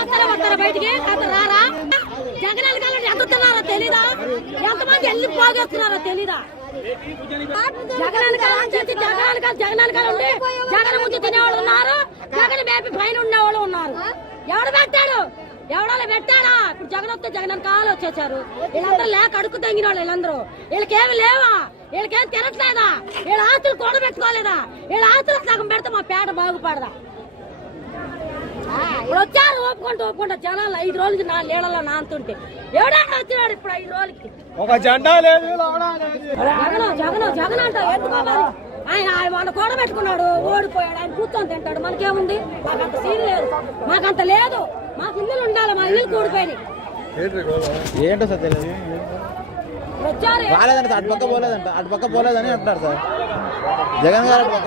వస్తారా బయటికి రారా? జగన్ వెనకాల ఎంత తిన్నారో తెలీదా? ఎంతమంది వెళ్ళి పోగేస్తున్నారో తెలీదా? జగన్ వెనకాల ఉండి జగన్ ముందు తినేవాళ్ళు ఉన్నారు, జగన్ మేపి పైన ఉండేవాళ్ళు ఉన్నారు. ఎవడు పెట్టాడు? ఎవడో పెట్టాడా? ఇప్పుడు జగన్ వస్తే జగన్ వెనకాల వచ్చేసారు. వీళ్ళందరూ లేక అడుగు తెంగిన వాళ్ళు వీళ్ళందరూ. వీళ్ళకేమి లేవా? వీళ్ళకేం తినట్లేదా? వీళ్ళ ఆస్తులు కూడబెట్టుకోలేదా? వీళ్ళ ఆస్తులు సగం పెడితే మా పేట బాగుపడదా? ఇప్పుడు వచ్చారు ఒప్పుకుంటా జనాలు 5 రోజులకి నా నీళ్ళలో నాంతుంటే ఎవడైనా వచ్చినాడు ఇప్పుడు 5 రోజులకి ఒక జెండా లేదు. జగన్ అంట ఎత్తుకోవాలి. ఆయన మన కూడ పెట్టుకున్నాడు, ఓడిపోయాడు. ఆయన కూర్చొని తింటాడు. మనకేముంది? మాకంత సీన్ లేదు, మాకంత లేదు. మాకు ఇల్లులు ఉండాలి, మా ఇల్లు కూడిపోయినాయి. ఏంటో సార్ తెలియదు. వచ్చారు రాలేదంట, అటు పక్క పోలేదని అంటున్నారు సార్. జగన్ గారు అటు పక్క